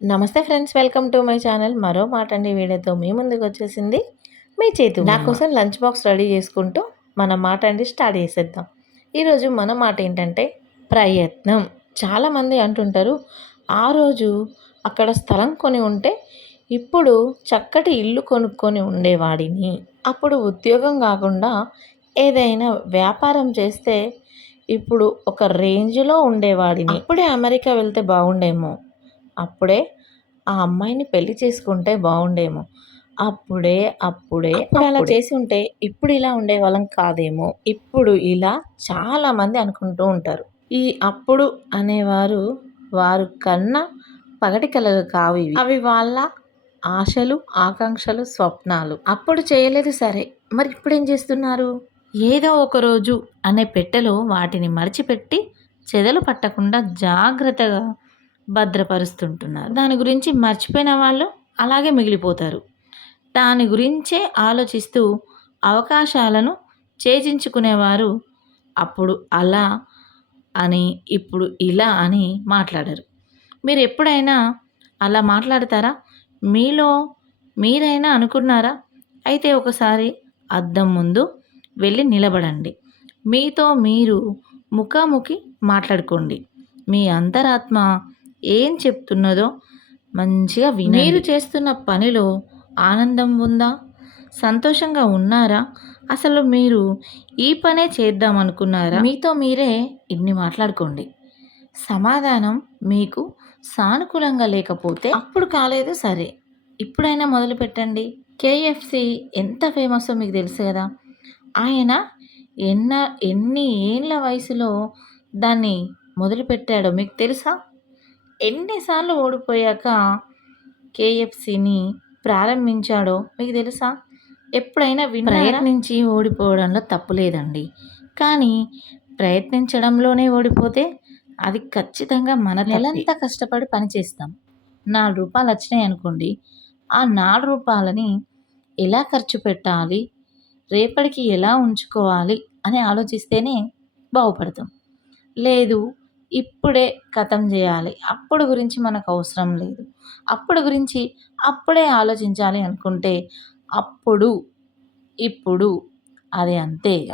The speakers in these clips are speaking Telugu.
నమస్తే friends welcome to my channel. మరో మాట అండి వీడియోతో మీ ముందుకు వచ్చేసింది మీ చేతి. నా కోసం లంచ్ బాక్స్ రెడీ చేసుకుంటూ మన మాట అండి స్టార్ట్ చేసేద్దాం. ఈరోజు మన మాట ఏంటంటే ప్రయత్నం. చాలామంది అంటుంటారు ఆ రోజు అక్కడ స్థలం కొని ఉంటే ఇప్పుడు చక్కటి ఇల్లు కొనుక్కొని ఉండేవాడిని. అప్పుడు ఉద్యోగం కాకుండా ఏదైనా వ్యాపారం చేస్తే ఇప్పుడు ఒక రేంజ్లో ఉండేవాడిని. అప్పుడే అమెరికా వెళ్తే బాగుండేమో. అప్పుడే ఆ అమ్మాయిని పెళ్ళి చేసుకుంటే బాగుండేమో అప్పుడే అప్పుడే అలా చేసి ఉంటే ఇప్పుడు ఇలా ఉండేవాళ్ళం కాదేమో. ఇప్పుడు ఇలా చాలామంది అనుకుంటూ ఉంటారు. ఈ అప్పుడు అనేవారు వారు కన్నా పగటి కలలు కావు ఇవి. అవి వాళ్ళ ఆశలు ఆకాంక్షలు స్వప్నాలు. అప్పుడు చేయలేదు సరే. మరి ఇప్పుడు ఏం చేస్తున్నారు? ఏదో ఒక రోజు అనే పెట్టెలో వాటిని మడిచిపెట్టి చెదలు పట్టకుండా జాగ్రత్తగా భద్రపరుస్తుంటున్నారు. దాని గురించి మర్చిపోయిన వాళ్ళు అలాగే మిగిలిపోతారు. దాని గురించే ఆలోచిస్తూ అవకాశాలను చేజించుకునేవారు అప్పుడు అలా అని ఇప్పుడు ఇలా అని మాట్లాడరు. మీరు ఎప్పుడైనా అలా మాట్లాడతారా? మీలో మీరైనా అనుకున్నారా? అయితే ఒకసారి అద్దం ముందు వెళ్ళి నిలబడండి. మీతో మీరు ముఖాముఖి మాట్లాడుకోండి. మీ అంతరాత్మ ఏం చెప్తున్నదో మంచిగా విని మీరు చేస్తున్న పనిలో ఆనందం ఉందా? సంతోషంగా ఉన్నారా? అసలు మీరు ఈ పనే చేద్దాం అనుకున్నారా మీతో మీరే ఇన్ని మాట్లాడుకోండి. సమాధానం మీకు సానుకూలంగా లేకపోతే అప్పుడు కాలేదు సరే. ఇప్పుడైనా మొదలు పెట్టండి. కేఎఫ్సి ఎంత ఫేమస్ మీకు తెలుసు కదా. ఆయన ఎన్న ఎన్ని ఏళ్ళ వయసులో దాన్ని మొదలుపెట్టాడో మీకు తెలుసా? ఎన్నిసార్లు ఓడిపోయాక కేఎఫ్సిని ప్రారంభించాడో మీకు తెలుసా? ఎప్పుడైనా ప్రయత్నించి ఓడిపోవడంలో తప్పు లేదండి. కానీ ప్రయత్నించడంలోనే ఓడిపోతే అది ఖచ్చితంగా మన నెలంతా కష్టపడి పనిచేస్తాం. నాలుగు రూపాయలు వచ్చినాయి అనుకోండి. ఆ నాలుగు రూపాయలని ఎలా ఖర్చు పెట్టాలి? రేపటికి ఎలా ఉంచుకోవాలి? అని ఆలోచిస్తేనే బాగుపడతాం. లేదు ఇప్పుడే కథం చేయాలి. అప్పుడు గురించి మనకు అవసరం లేదు. అప్పుడు గురించి అప్పుడే ఆలోచించాలి అనుకుంటే అప్పుడు ఇప్పుడు అది అంతే ఇక.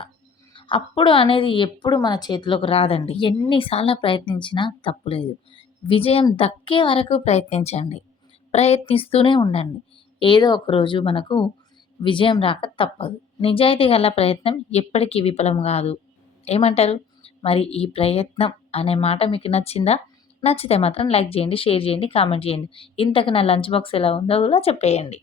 అప్పుడు అనేది ఎప్పుడు మన చేతిలోకి రాదండి. ఎన్నిసార్లు ప్రయత్నించినా తప్పులేదు విజయం దక్కే వరకు ప్రయత్నించండి. ప్రయత్నిస్తూనే ఉండండి. ఏదో ఒక రోజు మనకు విజయం రాక తప్పదు. నిజాయితీ గల ప్రయత్నం ఎప్పటికీ విఫలం కాదు. ఏమంటారు? మరి ఈ ప్రయత్నం అనే మాట మీకు నచ్చిందా? నచ్చితే మాత్రం లైక్ చేయండి షేర్ చేయండి కామెంట్ చేయండి. ఇంతకు నా లంచ్ బాక్స్ ఎలా ఉందో కూడా చెప్పేయండి.